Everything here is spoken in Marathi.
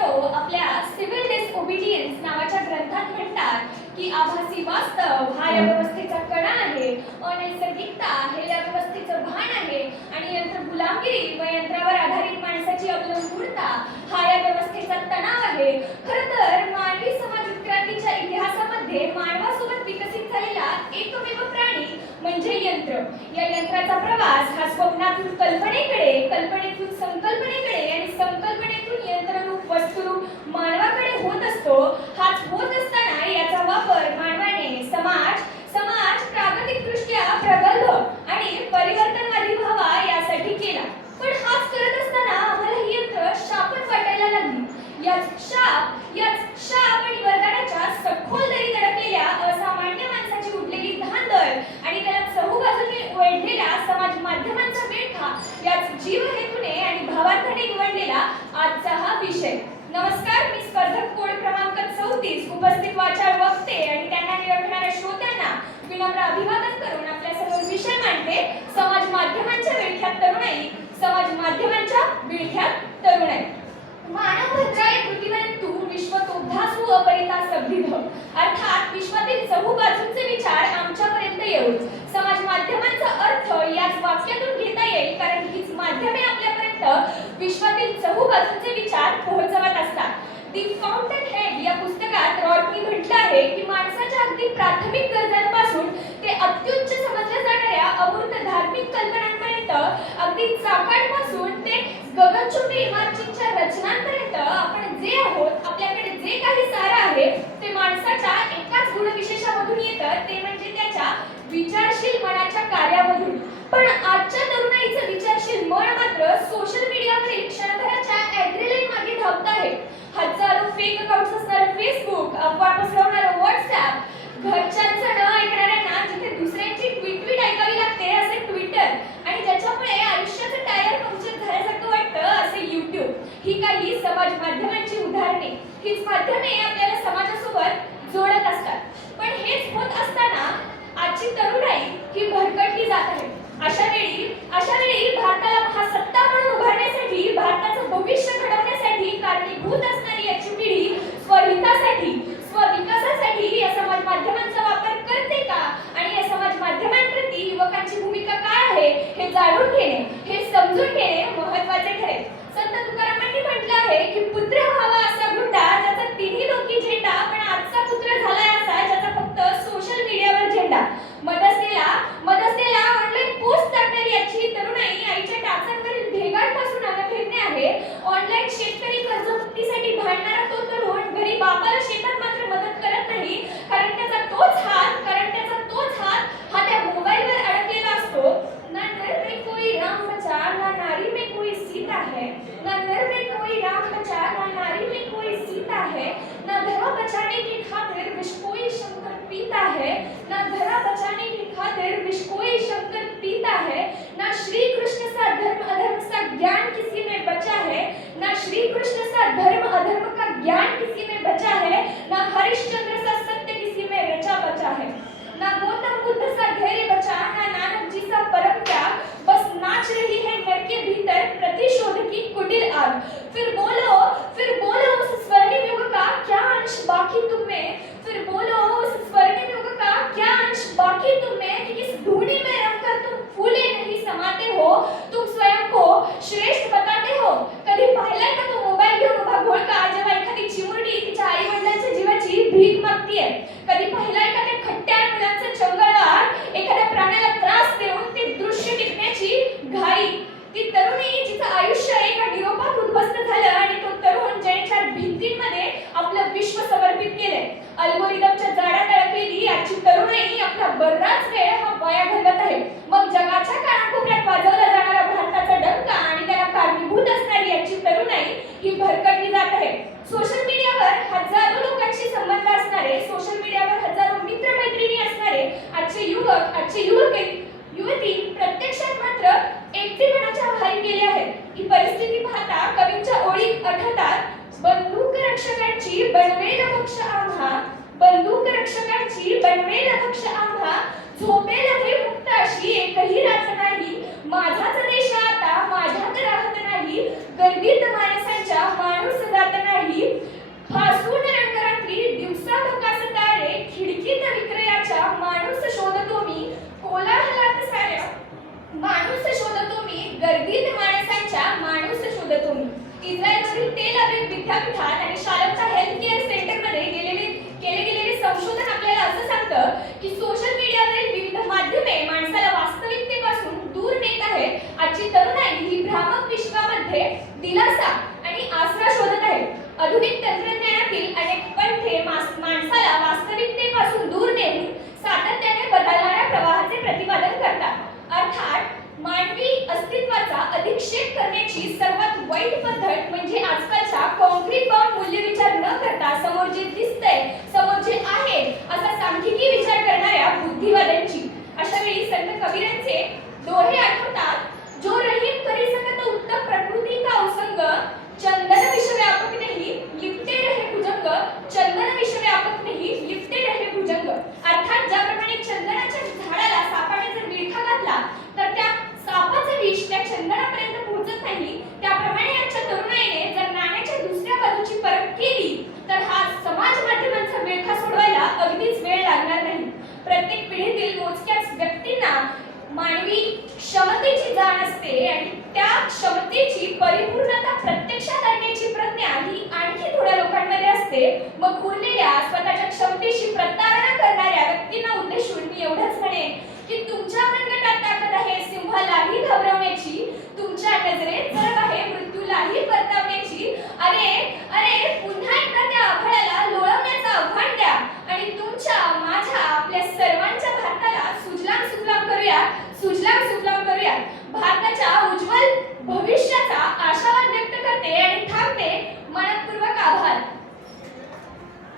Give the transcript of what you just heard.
मित्रो, आपल्या सिव्हिल डिसओबिडियन्स नावाच्या ग्रंथात म्हणतात की आभासी वास्तव हा या व्यवस्थेचा कणा आहे, अनैसर्गिकता हे या व्यवस्थेचं भान आहे आणि यंत्र गुलामगिरी व यंत्रावर आधारित माणसाची अवलंबूनता हा या व्यवस्थेचा तणाव आहे. खरं तर मानवी समाज उत्क्रांतीच्या इतिहासामध्ये मानवासोबत विकसित झालेला एकमेव प्राणी म्हणजे यंत्र. या यंत्राचा प्रवास हा स्वप्नातून कल्पनेकडे, कल्पनेतून संकल्पनेकडे आणि संकल्पनेतून यंत्ररूप वस्तुरूप मानवाकडे होत असतो. हाच होत असताना याचा वापर मानवाने समाज प्रागतिकदृष्ट्या प्रगल्भ आणि परिवर्तनवादी व्हावा यासाठी केला. पण हाच करत असताना आम्हाला ही यंत्र शापच वाटायला लागली. याच शाप आणि वरदानाच्या सखोल दरीत अडकलेल्या असामान्य माणसाची उडलेली धांदल आणि त्याला चहूबाजूने वेढलेला समाज माध्यमांचा मेळखा याच जीवहेतूने आणि भावार्थाने निवडलेला आजचा हा विषय. नमस्कार, मी स्पर्धक कोड क्रमांक 34 उपस्थित वाचाळ वक्ते आणि त्यांना निवडणाऱ्या श्रोत्यांना विनम्र अभिवादन करून आपल्या समोर विषय मांडते. समाज माध्यमांच्या विळख्यात तरुणाई. समाज माध्यमांच्या विळख्यात तरुणाई. मानव भद्राय कृतीवंतु विश्वतोभासु अपरिता सबधिध. अर्थात विश्वातील चहूबाजूंचे विचार आमच्यापर्यंत येऊन समाज माध्यमांचा अर्थ याच वाक्यातून घेता येईल, कारण हीच माध्यमे आपल्यापर्यंत विश्वातील चहूबाजूंचे विचार पोहोचवत असतात. दी फाउंटन हेड या पुस्तकात रॉटनी म्हटलं आहे की माणसाच्या अगदी प्राथमिक गरजांपासून ते अत्युच्च समजल्या जाणाऱ्या अमूर्त धार्मिक कल्पनांपर्यंत, अगदी चाकांपासून ते गगनचुंबी इमारतींच्या रचनांपर्यंत आपण जे आहोत, आपल्याकडे जे काही सार आहे ते माणसाच्या एकाच गुणविशेषामधून येतं, ते म्हणजे त्याच्या विचारशील मनाच्या कार्यामधून. पण आजच्या तरुणाईचं विचारशील मन मात्र सोशल मीडियावरील क्षणभराच्या ॲड्रेनालिन मागे धावत आहे. हजारो फेक अकाउंट्स असणारं फेसबुक, अफवा पसरवणारं व्हॉट्सॲप, घरच्यांचं न ऐकणाऱ्यांना जिथे दुसऱ्यांची ट्वीट ऐकावी लागते असे ट्विटर, आणि ज्याच्यामुळे आयुष्याचं टायर पंक्चर झाल्यासारखं वाटतं असे यूट्यूब, ही काही समाज माध्यमांची उदाहरणे. हीच माध्यमे आपल्याला समाजासोबत जोडत असतात. पण हेच होत असताना आजची तरुणाई ही भरकटली जात आहे. अशा वेळी भारताला महासत्ता म्हणून उभारण्यासाठी, भारताचं भविष्य घडवण्यासाठी कारणीभूत असणारी याची पिढी स्वहितासाठी, स्वविकासासाठी या समाज माध्यमांचा वापर करते का, आणि या समाज माध्यमांप्रती युवकांची भूमिका काय आहे हे जाणून घेणे, हे समजून घेणे महत्त्वाचे ठरेल. संत तुकारामांनी म्हटलं आहे की पुत्र व्हावा असा गुंडा ज्याचा तिन्ही लोकी झेंडा, पण आजचा पुत्र झालाय असा ज्याचा फक्त सोशल मीडियावर झेंडा. मदसनीला ऑनलाईन पोस्ट टाकणारी याची तरुणाई आईच्या टाचांवरील भेगांपासून अनभिज्ञ आहे. ऑनलाईन शेतकरी कर्जमुक्तीसाठी भांडणारा तो तरुण घरी बापाला शेतात मात्र मदत करत नाही, कारण त्याचा तोच हात हा त्या मोबाईलवर अडकलेला असतो. ना नर में कोई राम बचा, ना नारी में कोई सीता है. ना नर में कोई राम बचा, ना नारी में कोई सीता है. ना धरा बचाने की खातिर विष कोई शंकर पीता है. ना धरा बचाने की खातिर विष कोई शंकर पीता है. ना श्री कृष्ण सा धर्म अधर्म सा ज्ञान किसी में बचा है. ना श्री कृष्ण सा धर्म अधर्म का ज्ञान किसी में बचा है. ना हरिश्चंद्र सा सत्य किसी में रचा बचा है. ना गौतम बुद्ध सा धैर्य बचा, ना नानक जी सा परम त्याग. बस नाच रही है घर के भीतर प्रतिशोध की कुटिल आग. फिर बोलो उस स्वर्णिम युग का क्या अंश बाकी तुम में. फिर बोलो उस स्वर्णिम युग का क्या अंश बाकी तुम में, कि इस धूनी में रंगकर तुम फूले नहीं समाते हो. तुम स्वयं को श्रेष्ठ बताते हो. कधी पाहिलाय का तो मोबाईल घेऊन उभा घोळका जेव्हा एखादी चिमुरडी तिच्या आई वडिलांच्या जीवाची भीक मागतीये. कधी पाहिलाय का ते खट्ट्या मुलांचं चंगळवाट एखाद्या प्राण्याला त्रास देऊन ते दृश्य टिपण्याची घाई. ती तरुणी जिचं आयुष्य एका निरोपात उद्ध्वस्त झालं आणि तो तरुण ज्याने 4 भिंतींमध्ये आपलं विश्व समर्पित केलंय. अल्गोरिदमच्या जाळ्यात अडकलेली आजची तरुणाई आपला बराच वेळ हा वाया घालवत आहे. मग जगाच्या कानाकोपऱ्यात वाजवला जाणारा भारताचा डंका आणि त्याला कारणीभूत असणारी याची तरुणाई ही भरकटली जात आहे. सोशल मीडियावर हजारो लोकांशी संबंध असणारे, सोशल मीडियावर हजारो मित्रमैत्रिणी असणारे आजचे युवती प्रत्यक्षात मात्र एकटेपणाच्या आहारी गेले आहेत. ही परिस्थिती पाहता कवींच्या ओळी आठवतात. बंदूक रक्षकांची बनवेल भक्ष आम्हा, बंदूक रक्षकांची बनवेल भक्ष आम्हा. झोपेल हे मुक्त अशी एकही रात नाही. माझाच देश आता माझ्यात राहत नाही. गर्दीत माणसांच्या माणूस जात नाही. विद्यापीठात आणि शाळेच्या हेल्थ केअर सेंटरमध्ये केले गेलेले संशोधन आपल्याला असं सांगतं की सोशल मीडियावरील विविध माध्यमे माणसाला वास्तविकतेपासून दूर नेत आहेत. आजची तरुणाई ही भ्रामक विश्वामध्ये दिलासा आणि आसरा शोधत आहे. आधुनिक तंत्रज्ञानातील अनेक पंथे माणसाला वास्तविकतेपासून दूर नेऊन सातत्याने बदलणाऱ्या प्रवाहाचे प्रतिपादन करतात. अर्थात मानवी अस्तित्वाचा अधिक्षेप करण्याची सर्वात वाईट पद्धत म्हणजे आजकालच्या कॉन्क्रीट बाउंड मूल्यविचार न करता समोर जे दिसतंय, समोर जे आहे असा सांख्यिकी विचार करणाऱ्या बुद्धिवाद्यांची. अशा वेळी संत कबीरांचे दोहे आठवतात. जो रहीम करी सकत उत्तम प्रकृती का उसंग, चंदन विष व्यापक नहीं लिपटे रहे भुजंग, चंदन विष व्यापक नहीं लिपटे रहे भुजंग. अर्थात ज्याप्रमाणे चंदनाच्या झाडाला सापाने जर विळखा घातला तर त्या सापाचं विष त्या चंदनापर्यंत पोहोचत नाही, त्याप्रमाणे आजच्या तरुणाईने जर नाण्याच्या दुसऱ्या बाजूची परख केली तर हा समाज माध्यमांचा विळखा सोडवायला अगदीच वेळ लागणार नाही. प्रत्येक पिढीतील मोजक्याच व्यक्तींना मानवी क्षमतेची जाण असते आणि त्या क्षमतेची परिपूर्णता प्रत्यक्षात आणण्याची प्रज्ञा ही आणखी थोड्या लोकांमध्ये असते. मग उरलेल्या स्वतःच्या क्षमतेशी प्रतारणा करणाऱ्या व्यक्तींना उद्देशून मी एवढंच म्हणेन की तुमच्या मनगटात ताकद आहे सिंहालाही घाबरवण्याची, तुमच्या नजरेत जरब आहे मृत्यूलाही परतावण्याची. अरे अरे पुन्हा एकदा त्या आभाळाला लोळवण्याचं आव्हान द्या आणि तुमच्या माझ्या आपल्या सर्वांच्या भारताला सुजलाम सुफलाम करूया, सुजलाम सुफलाम करूया. भारताच्या उज्ज्वल भविष्याचा आशावाद व्यक्त करते आणि थांबते.